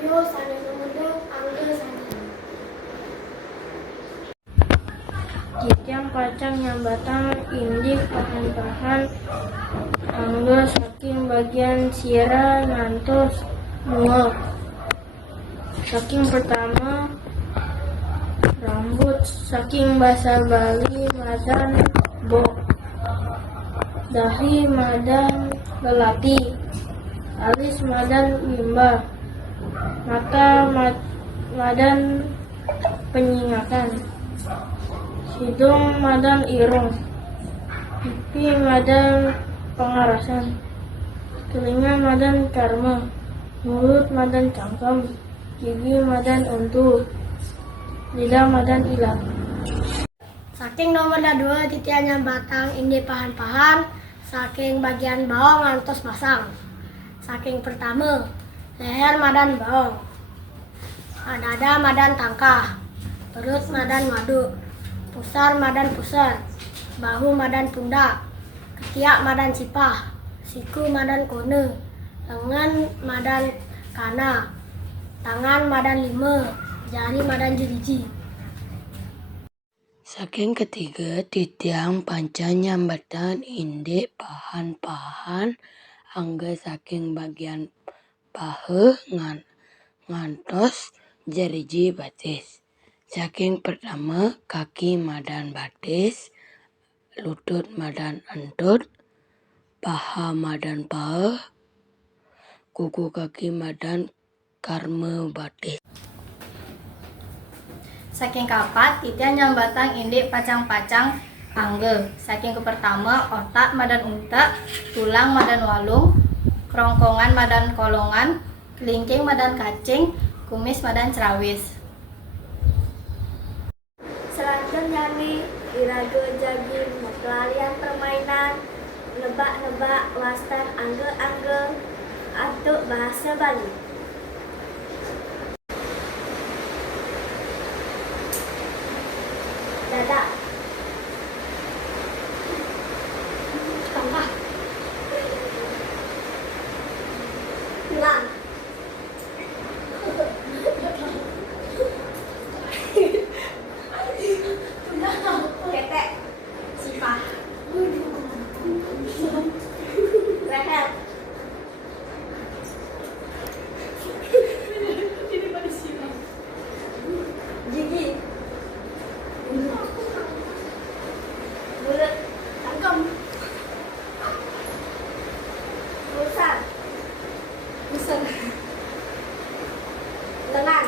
Yo sane kemudian angge sane. Jitiang pacang nyambatan indik pahan-pahan angge saking bagian sira ngantos mual. Saking pertama rambut, saking bahasa Bali madan bok, dahi madan lelati, alis madan limbah, mata madan penyingatan, hidung madan irung, pipi madan pengarasan, telinga madan karma, mulut madan cangkem, gigi madan untu, lidah madan ilang. Saking nomor 2 titiannya batang ini pahan-pahan, saking bagian bawang ngantos pasang. Saking pertama leher madan bawang, dada madan tangkah, perut madan madu, pusar madan pusar, bahu madan pundak, ketiak madan sipah, siku madan kone, lengan madan kana, tangan madan lima, jari madan jeriji. Saking ketiga titiang panca nyambatan indek pahan-pahan angga saking bagian paha ngantos jeriji batis. Saking pertama kaki madan batis, lutut madan entut, paha madan paha, kuku kaki madan karma batis. Saking kapat titian nyambatan indik pacang-pacang angge. Saking ke pertama otak madan unta, tulang madan walung, kerongkongan madan kolongan, kelingking madan kacing, kumis madan cerawis. Selanjutnya nih iraga jagi pelarian permainan nebak-nebak wastan angge-angge atau bahasa Bali. Dada tengah tulang ketek sipah leher gigi mulut cangkem pusar lengan